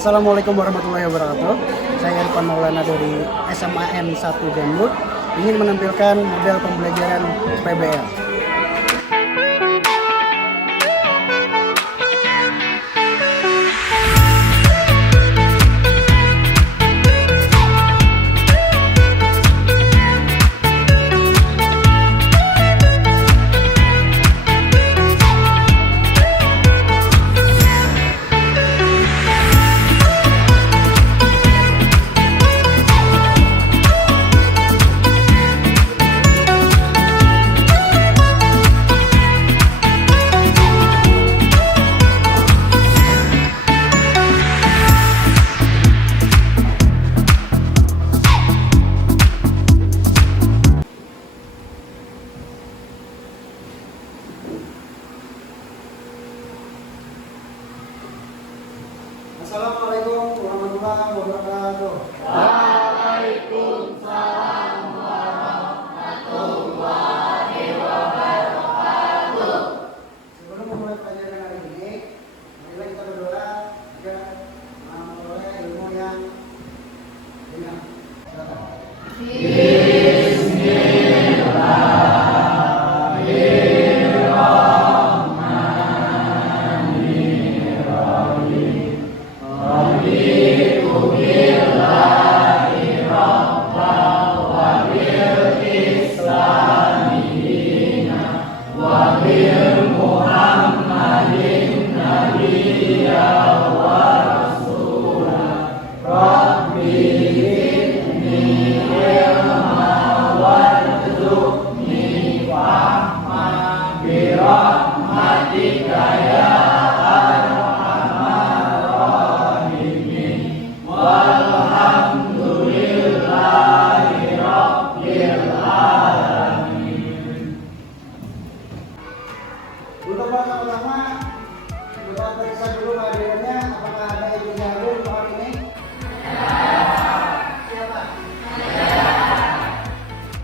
Assalamualaikum warahmatullahi wabarakatuh. Saya Irfan Maulana dari SMAN 1 Gambut ingin menampilkan model pembelajaran PBL. Assalamualaikum warahmatullahi wabarakatuh. Waalaikumsalam warahmatullahi wabarakatuh. Sebelum memulai pelajaran hari ini, marilah kita berdoa agar memperoleh ilmu yang benar. Silakan. Untuk pertama-tama kita periksa dulu kehadirannya, apakah ada yang tidak hadir untuk hari ini? Siapa?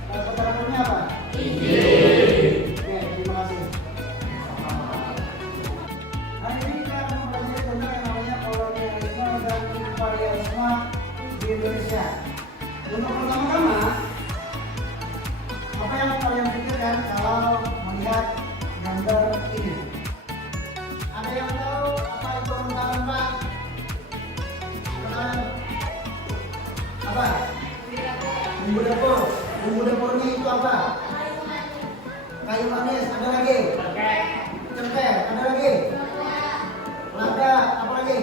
Dan keterangannya apa? Oke, terima kasih. Hari ini kita akan mempelajari tentang yang namanya kolonialisme dan imperialisme di Indonesia. Untuk pertama-tama, apa yang kalian pikirkan kalau melihat gambar ini? Ada yang tahu apa itu rentangan, Pak? Rentangan apa? Bumbu dapur. Bumbu dapurnya itu apa? Kayu manis. Ada lagi? Cengkeh. Ada lagi? Lada. Apa lagi?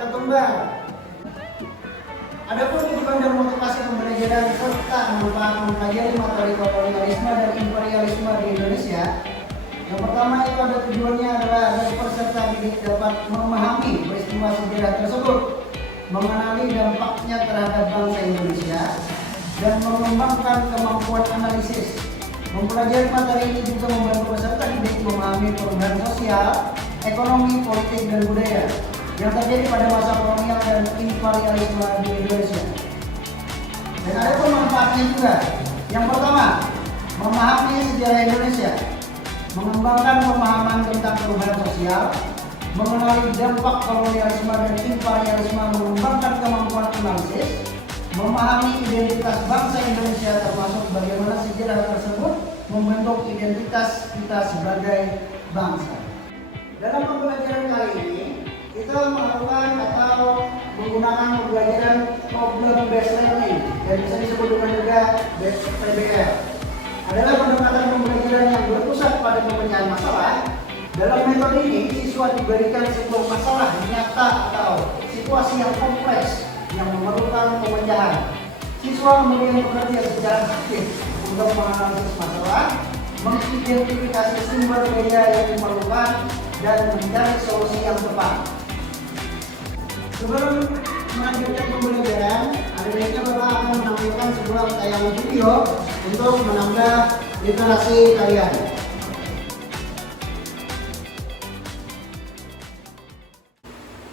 Ketumbar. Adapun tujuan dan motivasi pembelajaran serta manfaat mempelajari materi kolonialisme dan imperialisme di Indonesia. Yang pertama itu ada tujuannya adalah agar peserta didik dapat memahami peristiwa sejarah tersebut, mengenali dampaknya terhadap bangsa Indonesia, dan mengembangkan kemampuan analisis. Mempelajari materi ini juga membantu peserta didik memahami perubahan sosial, ekonomi, politik, dan budaya yang terjadi pada masa kolonial dan imperialisme di Indonesia. Dan ada pun manfaatnya juga. Yang pertama, memahami sejarah Indonesia, mengembangkan pemahaman tentang perubahan sosial, mengenali dampak kolonialisme dan imperialisme, mengembangkan kemampuan analisis, memahami identitas bangsa Indonesia termasuk bagaimana sejarah tersebut membentuk identitas kita sebagai bangsa. Dalam pembelajaran kali ini, kita melakukan atau menggunakan pembelajaran problem based learning yang bisa disebut dengan juga PBL. Adalah pendekatan pembelajaran yang berpusat pada pemecahan masalah. Dalam metode ini, siswa diberikan sebuah masalah nyata atau situasi yang kompleks yang memerlukan pemecahan. Siswa kemudian bekerja secara aktif untuk menganalisis masalah, mengidentifikasi sumber daya yang diperlukan, dan mencari solusi yang tepat. Sebelum melanjutkan pembelajaran, hari ini Bapak akan menampilkan sebuah tayangan video untuk menambah literasi kalian.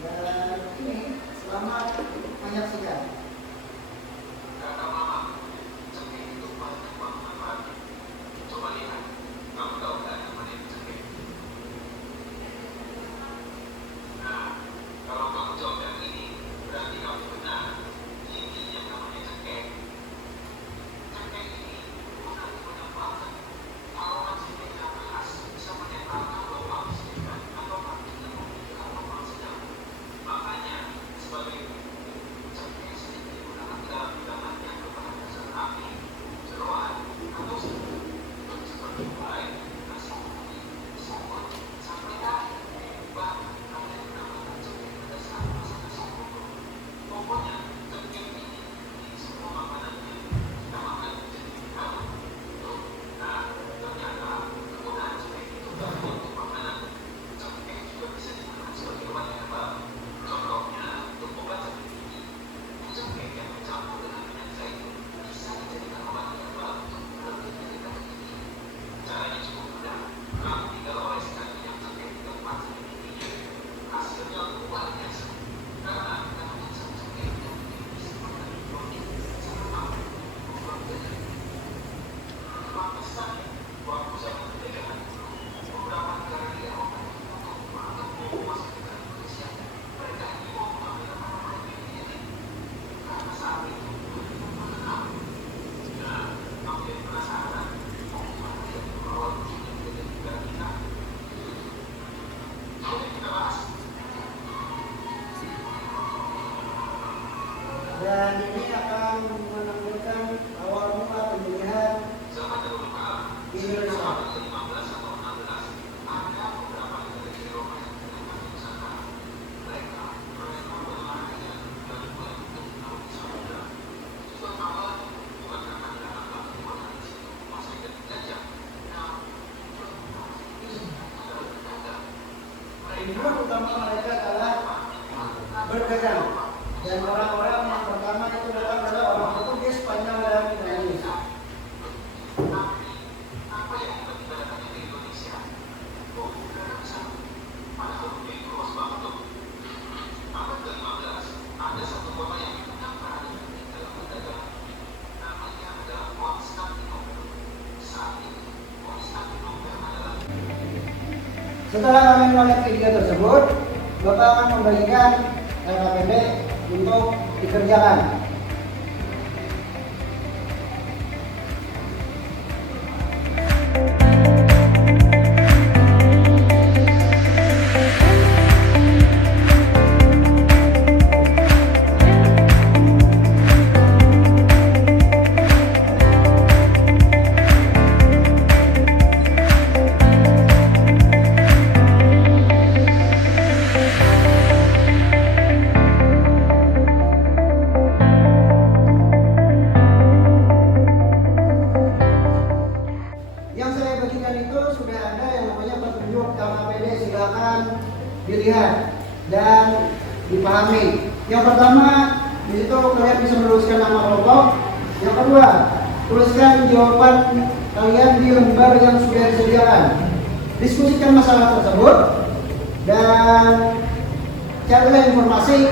Dan ini selamat menyaksikan. Kalau kamu Dan ini akan menampilkan awal mula pemilihan Indonesia. Tujuan utama mereka adalah berdagang, dan orang-orang yang pertama itu datang adalah orang Portugis, Spanyol, dan Indonesia. Setelah kalian melihat video tersebut, Bapak akan membagikan LKPD untuk dikerjakan. Yang saya bagikan itu sudah ada yang namanya petunjuk LKPD, silakan dilihat dan dipahami. Yang pertama, di situ kalian bisa menuliskan nama kelompok. Yang kedua, tuliskan jawaban kalian di lembar yang sudah disediakan. Diskusikan masalah tersebut dan carilah informasi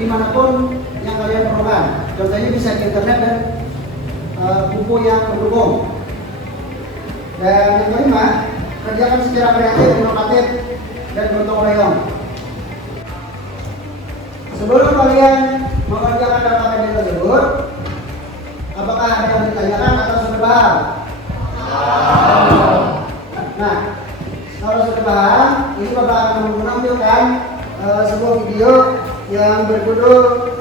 dimanapun yang kalian perlukan. Contohnya bisa di internet dan buku yang mendukung. Dan yang kelima, kerjakan secara kreatif, inovatif, dan gotong royong. Sebelum kalian mengerjakan LKPD tersebut, apakah ada yang ditanyakan atau sudah paham? Nah, kalau sudah paham, ini Bapak akan menampilkan sebuah video yang berjudul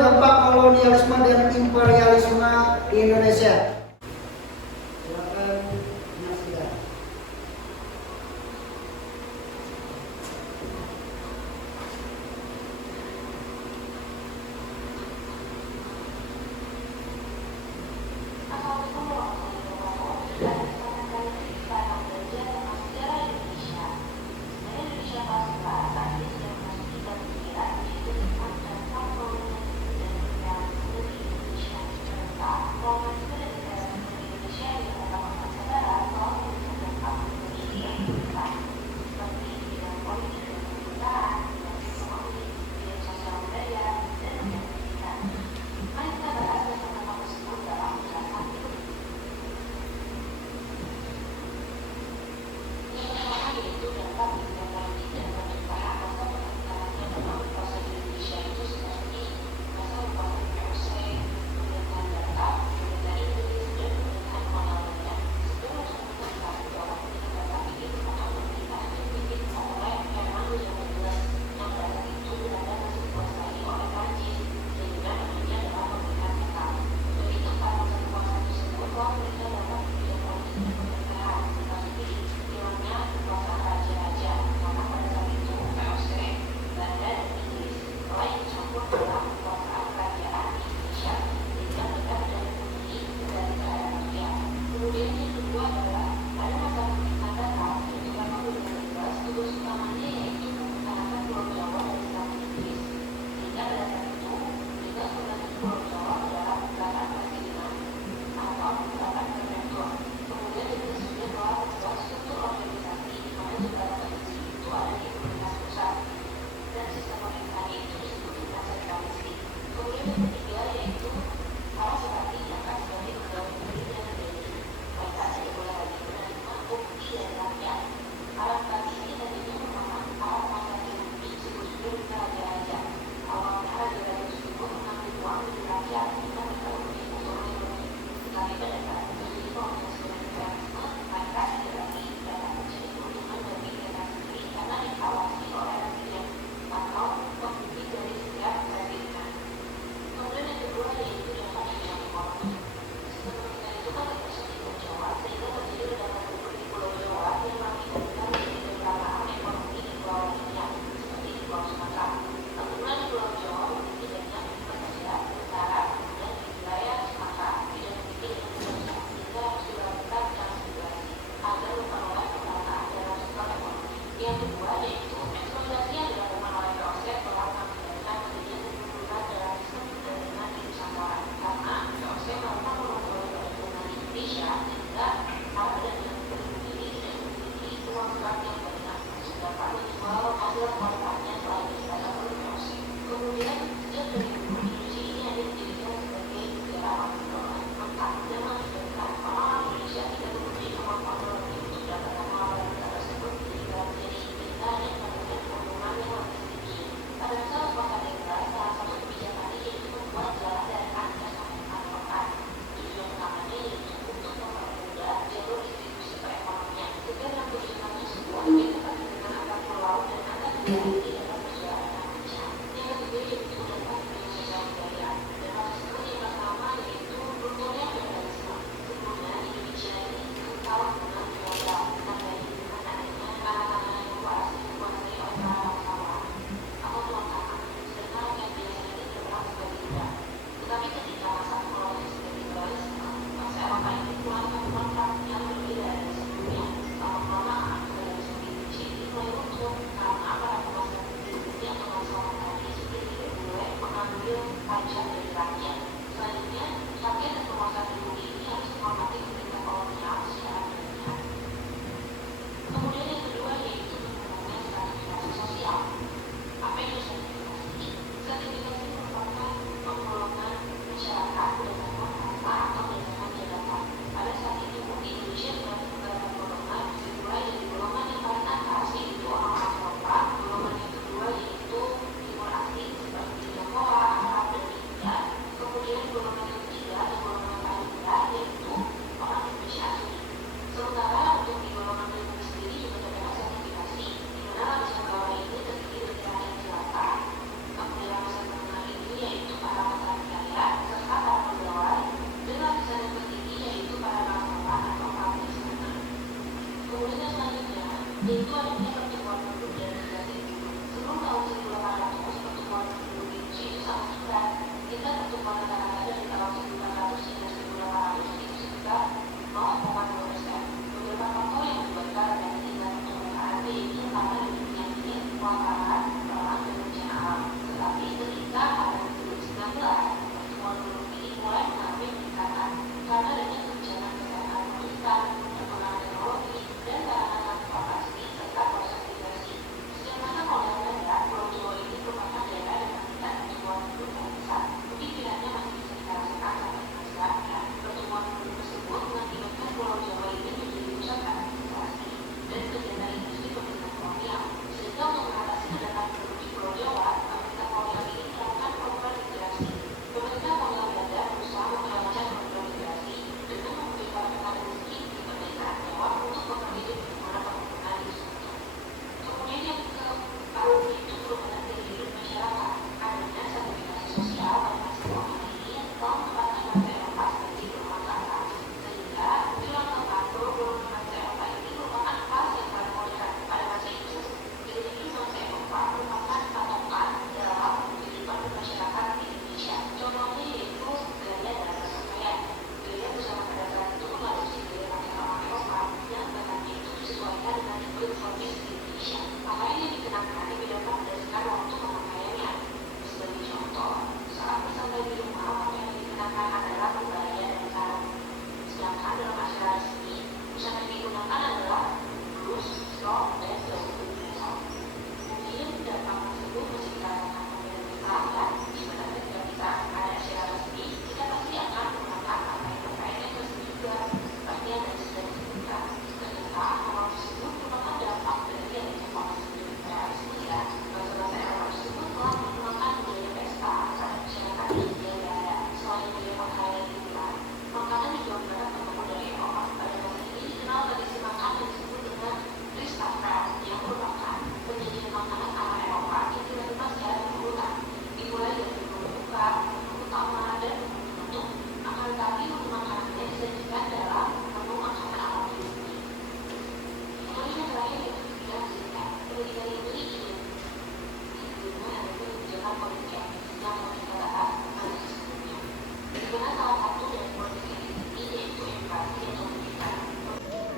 Dampak Kolonialisme dan Imperialisme di Indonesia. Silakan menyaksikan. Indonesia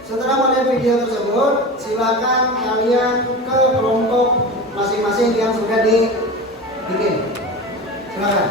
Setelah melihat video tersebut, silakan kalian ke kelompok masing-masing yang sudah dibikin. Silakan.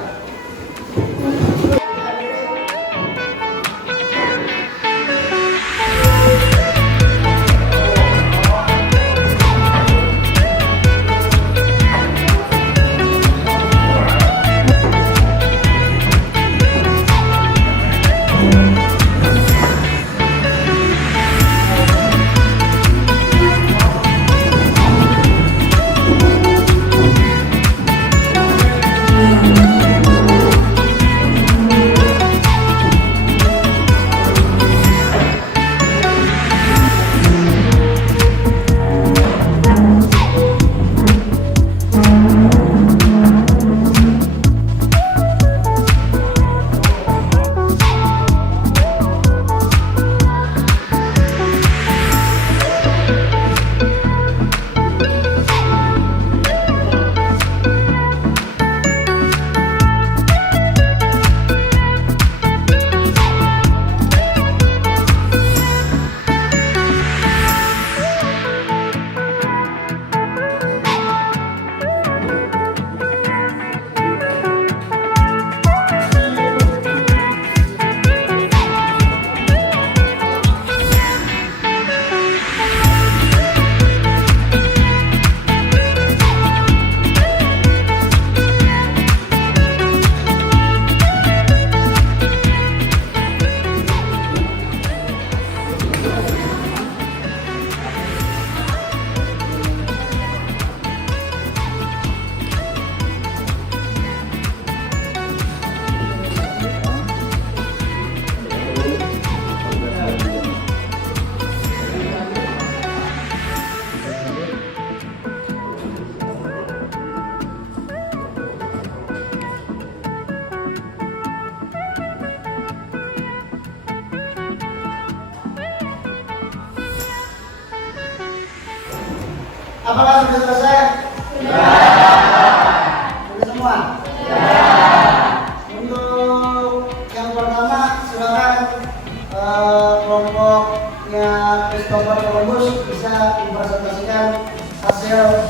Apakah sudah selesai? Sudah semua? Untuk yang pertama, silakan kelompoknya Christopher Columbus bisa mempresentasikan hasil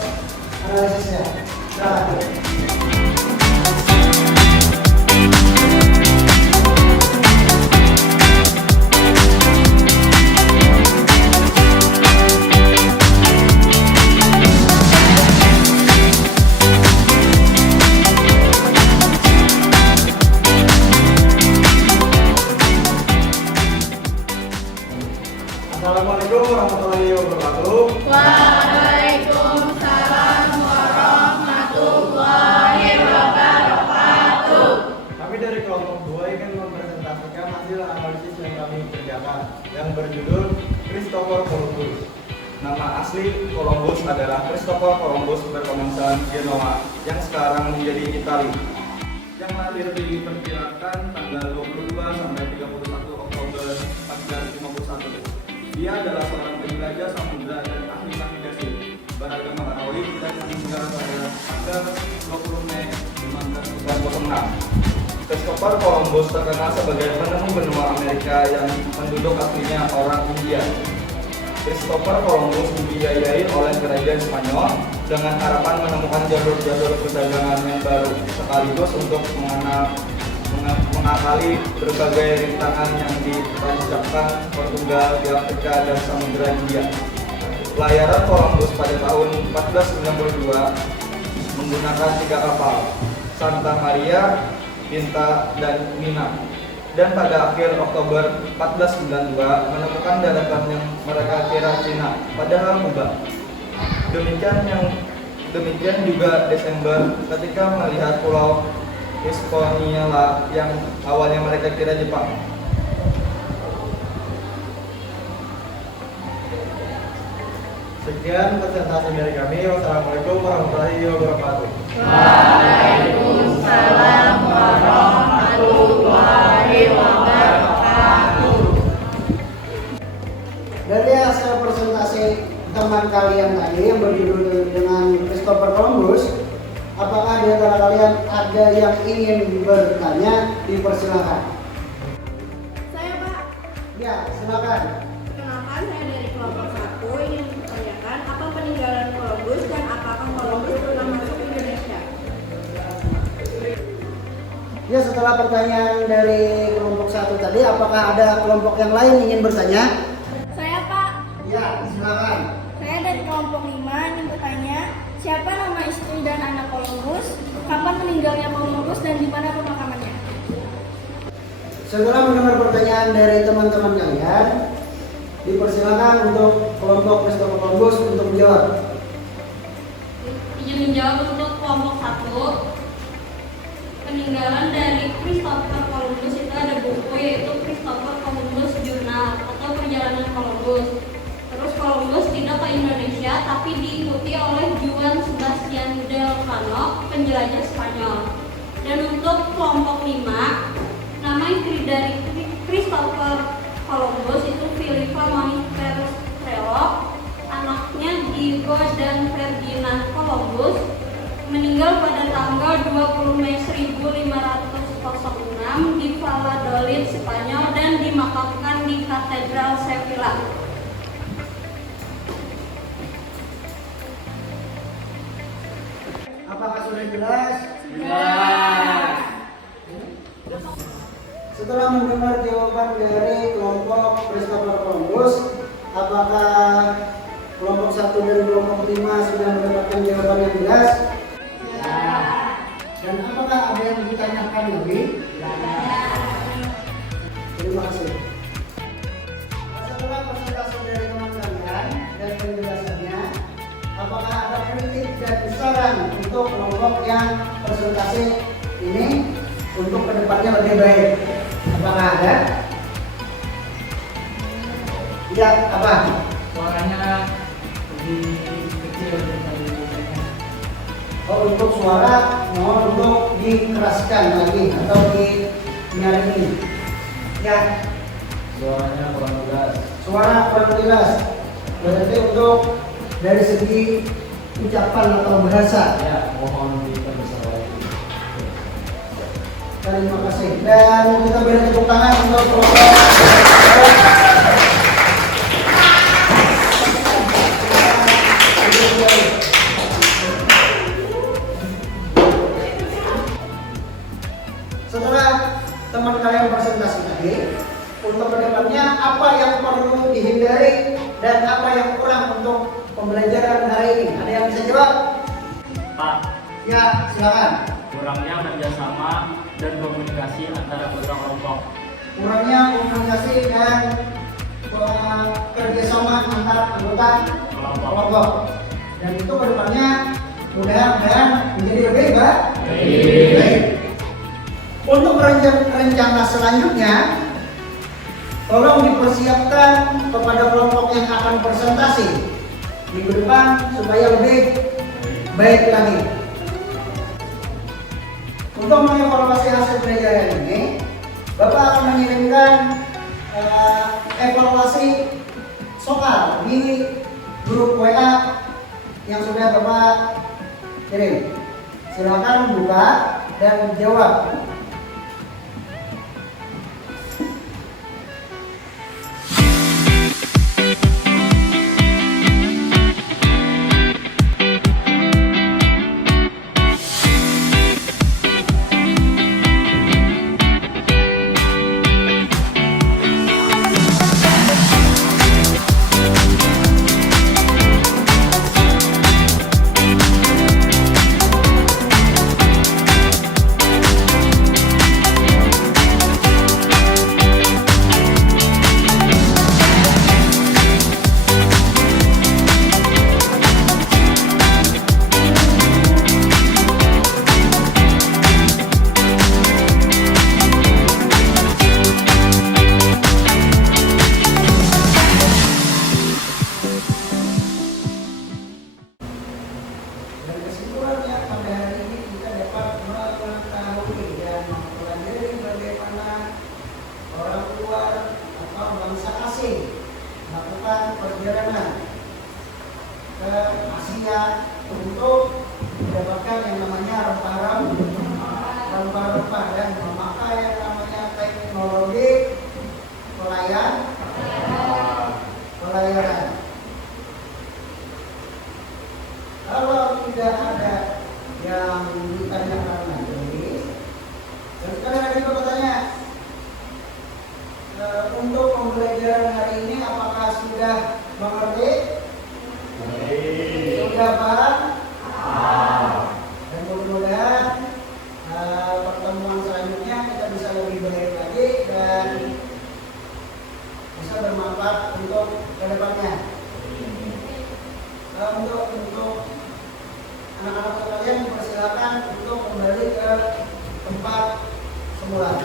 analisisnya. Silakan. Assalamualaikum warahmatullahi wabarakatuh. Waalaikumsalam warahmatullahi wabarakatuh. Kami dari kelompok 2 ingin mempresentasikan hasil analisis yang kami kerjakan yang berjudul Christopher Columbus. Nama asli Columbus adalah Christopher Columbus berkebangsaan Genoa yang sekarang menjadi Italia. Yang lahir diperkirakan tanggal 22 sampai 31 Oktober 1451. Dia adalah seorang penjelajah samudra dan ahli navigasi beragama Katolik dan meninggal pada tanggal 20 Mei 1906. Christopher Columbus terkenal sebagai penemu benua Amerika yang penduduk aslinya orang India. Christopher Columbus dibiayai oleh kerajaan Spanyol dengan harapan menemukan jalur-jalur perdagangan yang baru sekaligus untuk mengakali berbagai rintangan yang ditancapkan Portugal di Afrika dan Samudra India. Pelayaran Columbus pada tahun 1492 menggunakan 3 kapal, Santa Maria, Pinta, dan Mina. Dan pada akhir Oktober 1492 menemukan daratan yang mereka kira Cina, padahal Kuba. Demikian juga Desember ketika melihat pulau Hispaniola yang awalnya mereka kira Jepang. Sekian presentasi dari kami. Wassalamualaikum warahmatullahi wabarakatuh. Waalaikumsalam warahmatullahi wabarakatuh. Dari hasil presentasi teman kalian tadi yang berjudul dengan Christopher Columbus, apakah di antara kalian ada yang ingin bertanya? Dipersilakan. Saya Pak, Ya, silakan. kenalkan saya Columbus telah masuk ke Indonesia? Ya, setelah pertanyaan dari kelompok 1 tadi, apakah ada kelompok yang lain ingin bertanya? Saya Pak. Ya, silakan. Saya dari kelompok 5 ingin bertanya, siapa nama istri dan anak Columbus? Kapan meninggalnya Columbus dan di mana pemakamannya? Setelah mendengar pertanyaan dari teman-teman kalian, dipersilakan untuk kelompok Christopher Columbus untuk menjawab. Izin menjawab untuk kelompok 1. Peninggalan dari Christopher Columbus itu ada buku, yaitu Christopher Columbus Journal atau Perjalanan Columbus. Terus Columbus tidak ke Indonesia, tapi diikuti oleh Juan Sebastian de Elcano, penjelajah Spanyol. Dan untuk kelompok 5, nama istri dari Christopher Columbus itu Philippa Monifer Strelo, anaknya Diego dan Ferdinand Columbus, meninggal pada tanggal 20 Mei 1506 di Valladolid, Spanyol dan dimakamkan di Katedral Sevilla. Apakah sudah jelas? Setelah mendengar jawaban dari kelompok Christopher Columbus, apakah kelompok 1 dan kelompok 5 sudah mendapatkan jawaban yang jelas? Dan apakah ada yang ditanyakan lagi? Terima kasih. Setelah presentasi dari teman kalian dan penjelasannya, apakah ada kritik dan saran untuk kelompok yang presentasi ini untuk kedepannya lebih baik? Apakah ada? Tidak, apa? Suaranya lebih kecil daripada biasanya. Oh, untuk suara mohon untuk dikeraskan lagi atau dinyaringin. Ya, Suaranya kurang jelas. suara kurang jelas. Berarti untuk dari segi ucapan atau bahasa. Ya, mohon diperbesar lagi. Terima kasih. Dan kita beri tepuk tangan untuk kelompok. Setelah teman kalian presentasi tadi, untuk kedepannya apa yang perlu dihindari dan apa yang kurang untuk pembelajaran hari ini? Ada yang bisa jawab? Pak, Ya, silakan. kurangnya kerjasama dan komunikasi antara kedua kelompok. Kurangnya komunikasi dan kerjasama antar anggota kelompok. Dan itu kedepannya mudah-mudahan menjadi lebih baik. Untuk rencana selanjutnya, tolong dipersiapkan kepada kelompok yang akan presentasi minggu depan supaya lebih baik lagi. Untuk mengevaluasi hasil pelajaran ini, Bapak akan mengirimkan evaluasi soal di grup WA yang sudah Bapak kirim. Silakan buka dan jawab. Dan kesimpulannya pada hari ini kita dapat mengetahui dan mempelajari bagaimana orang luar atau bangsa asing melakukan perjalanan ke Asia untuk mendapatkan yang namanya rempah-rempah dan memakai yang namanya teknologi pelayaran. Kalau tidak silakan untuk kembali ke tempat semula.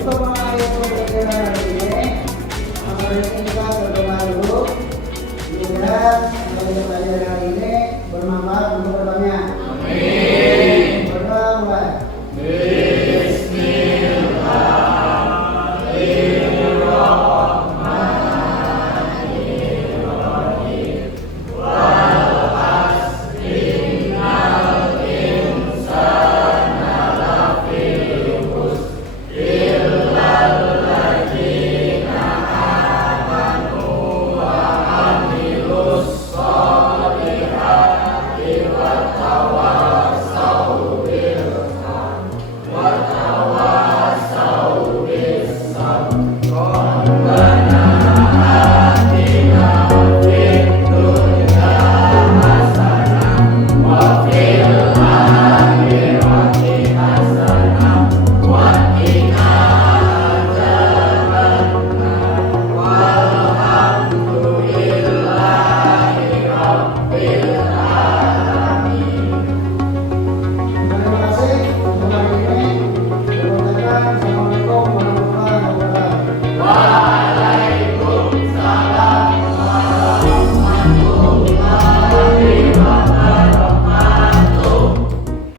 Untuk mengakhiri pembelajaran hari ini, mari kita berdoa dulu. Semoga pembelajaran hari ini bermanfaat untuk kedepannya.